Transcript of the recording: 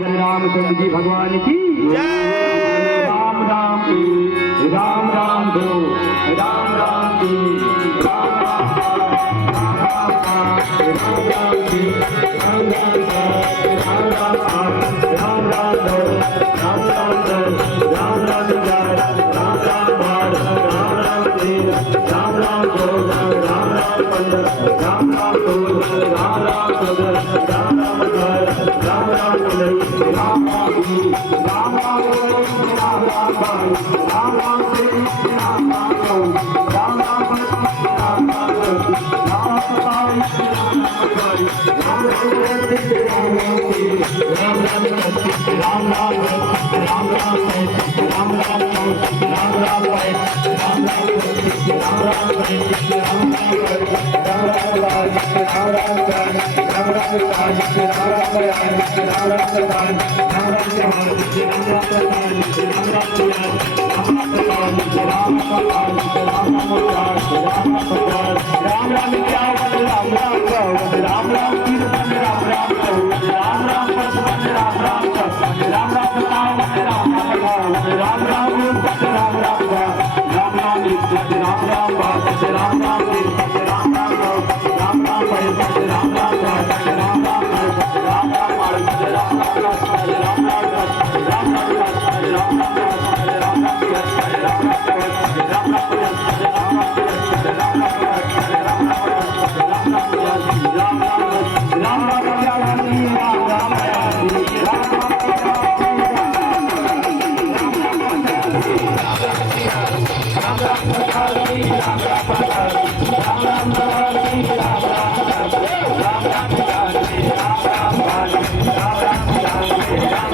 रामचंद्र जी भगवान की जय। राम राम की राम राम दो राम राम की राम राम राम राम की राम राम राम राम राम दो राम राम दो राम राम जय राम राम भारत राम राम तीन राम राम दो राम राम पंद्रह राम राम दो राम राम चौदह राम राम जय राम राम पुनई राम राम जी राम राम राम राम भाई राम राम श्री राम राम गौ राम राम पति राम राम गति राम सताई राम राम गौरी राम राम राम गति राम राम गति राम राम गति राम राम गौरी राम राम गति राम राम गति राम राम गति राम राम गति राम राम गति राम राम गति राम राम गति राम राम गति राम राम गति राम राम गति राम राम गति राम राम गति राम राम गति राम राम गति राम राम राम राम क्या राम राम गौ राम राम कीर्तन राम राम गौ राम राम पशुपन राम राम सत्संग राम राम सावन राम राम गौ राम राम रूपन राम राम गौ राम राम नित्य राम राम वासस राम राम कीर्तन राम राम गौ राम राम परिपत राम राम वासस राम राम परिपत राम राम मार्गज राम राम लक्ष्मण राम राम लक्ष्मण राम राम लक्ष्मण राम राम लक्ष्मण राम राम लक्ष्मण राम राम लक्ष्मण राम राम लक्ष्मण राम राम लक्ष्मण राम राम लक्ष्मण राम राम लक्ष्मण राम राम राम राम राम राम राम